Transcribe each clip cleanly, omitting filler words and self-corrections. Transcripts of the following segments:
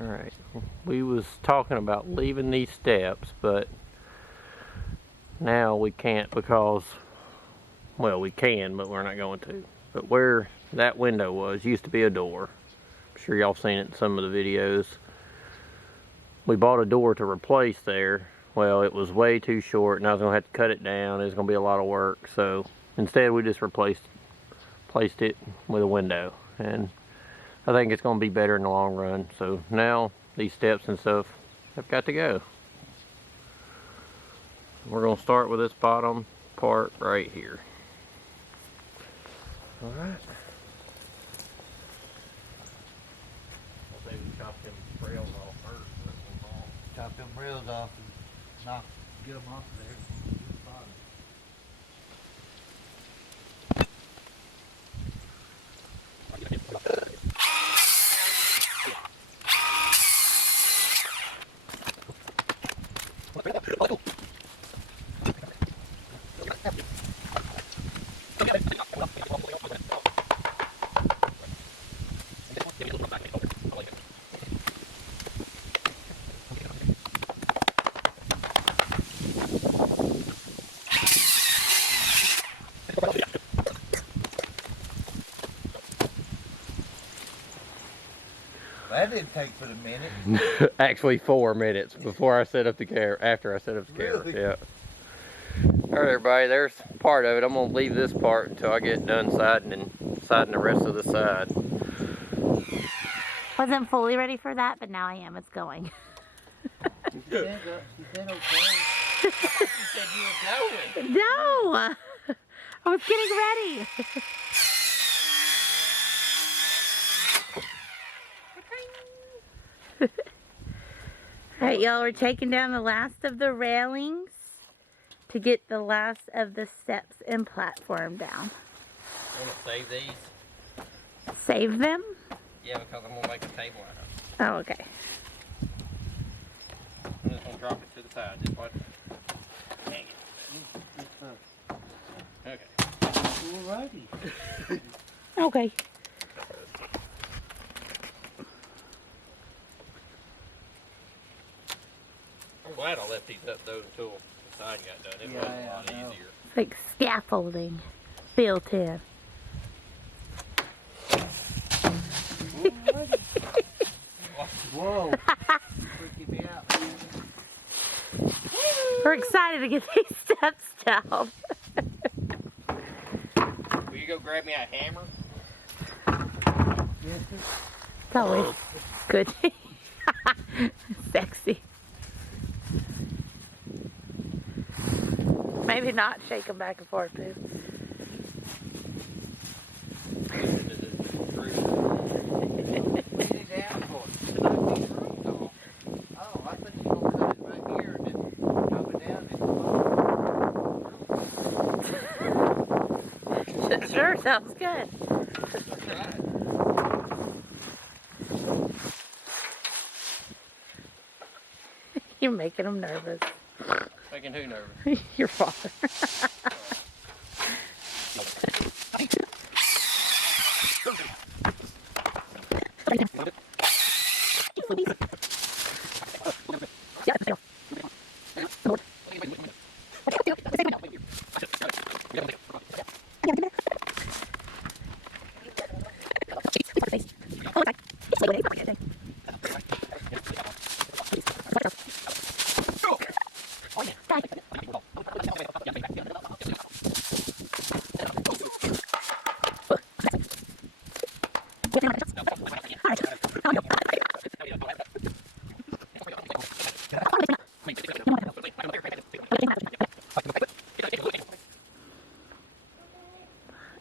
Alright, we was talking about leaving these steps, but now we can't because, well, we can, but we're not going to. But where that window was used to be a door. I'm sure y'all seen it in some of the videos. We bought a door to replace there. Well, it was way too short and I was going to have to cut it down. It was going to be a lot of work. So instead we just placed it with a window. And I think it's going to be better in the long run. So now these steps and stuff have got to go. We're going to start with this bottom part right here. Alright. I'll say we chop them rails off first. Chop them rails off and get them off of there. That didn't take but a minute. Actually 4 minutes before I set up the camera, after I set up the camera. Really? Yeah. Alright everybody, there's part of it. I'm gonna leave this part until I get done siding the rest of the side. Wasn't fully ready for that, but now I am. It's going. She said okay. She said you were going. No! I was getting ready. Alright, y'all, we're taking down the last of the railings to get the last of the steps and platform down. I want to save these. Save them? Yeah, because I'm going to make a table out of it. Oh, okay. I'm just going to drop it to the side, just like that. Dang it. Okay. Alrighty. Okay. I'm glad I left these up though until the side got done. It was a lot easier. It's like scaffolding built in. Whoa. Freaking me out. We're excited to get these steps down. Will you go grab me a hammer? Yes, sir. It's always good. Sexy. Maybe not shake them back and forth, dude. Oh, I thought you were going to cut it right here and then chop it down. Sure, sounds good. You're making them nervous. Making who nervous? Your father.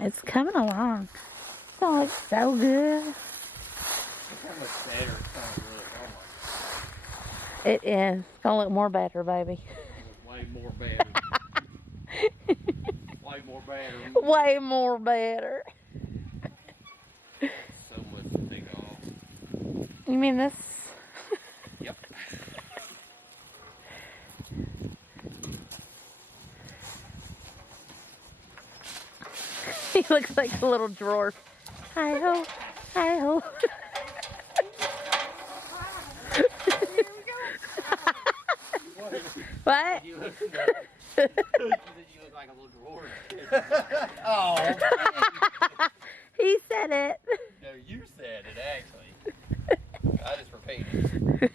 It's coming along. It's all like so good. Look how much better it's going to look. Oh my. It is. It's gonna look more better, baby. Way more better. Way more better. Way more better. So much to take off. You mean this? Yep. He looks like a little drawer. Hi ho, hi ho. What? You look like a little drawer. Oh, He said it. no, you said it actually. I just repeated.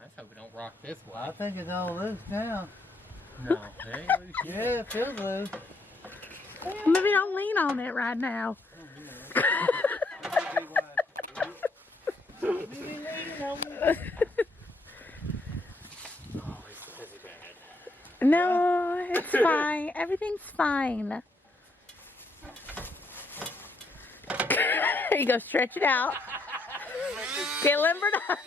Let's hope we don't rock this way. I think it's all loose now. No, it ain't loose yet. Yeah, it feels loose. Maybe don't lean on it right now. Oh, is it bad? No, it's fine. Everything's fine. There you go. Stretch it out. Get limbered up.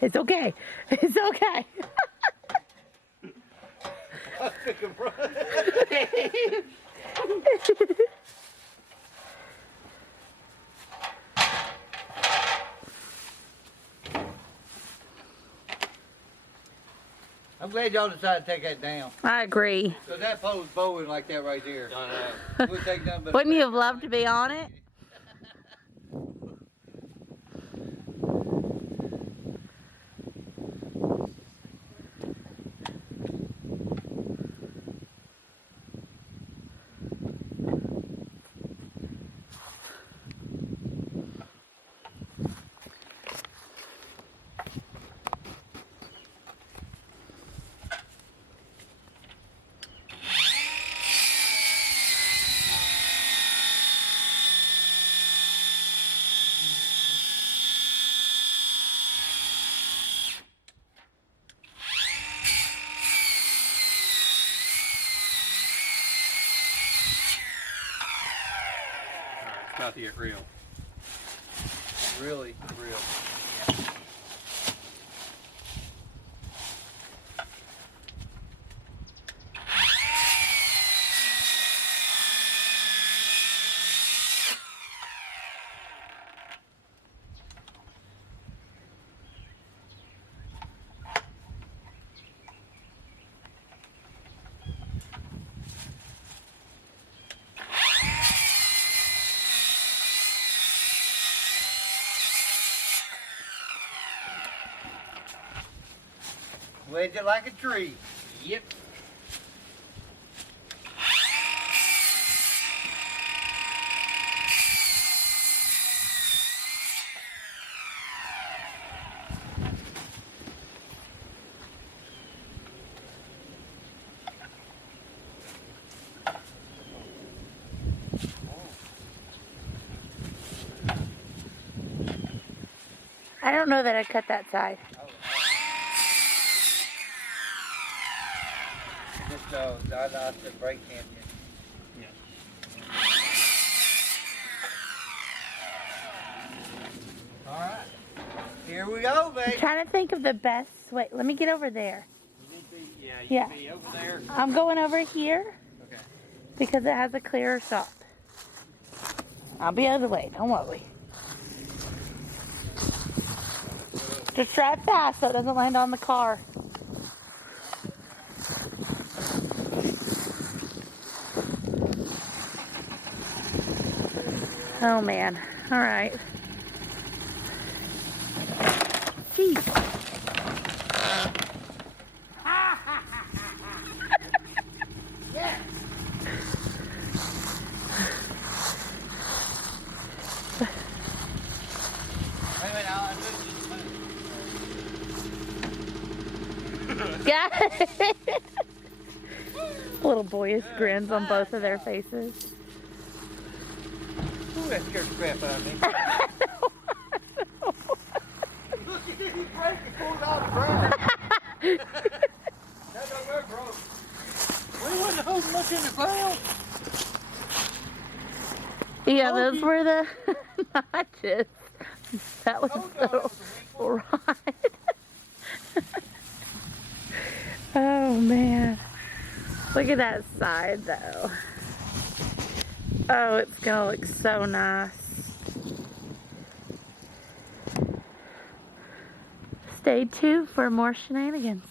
It's okay. It's okay. I'm glad y'all decided to take that down. I agree. So that pole's bowing like that right there. We'll take nothing but Wouldn't you have loved to be on it? It's about to get real. really real. Wedge it like a tree. Yep. I don't know that I cut that side. Just I lost the brake champion. Yeah. All right. Here we go, I'm baby. trying to think of the best way. Let me get over there. You need to be, yeah, you Yeah. need to be over there. I'm going over here Okay. because it has a clearer shot. I'll be out of the way. Don't worry. Just drive fast so it doesn't land on the car. Oh man. Alright. Jeez. Yeah. Wait a minute, Got it. Little boyish grins on both of their faces. Ooh, that scared the crap out of me. Look at it, he break it, pulled it out of the ground. That don't work, bro. We wasn't holding much in the ground. Yeah, those were the notches. That was so right. Oh man. Look at that side though. Oh, it's gonna look so nice. Stay tuned for more shenanigans.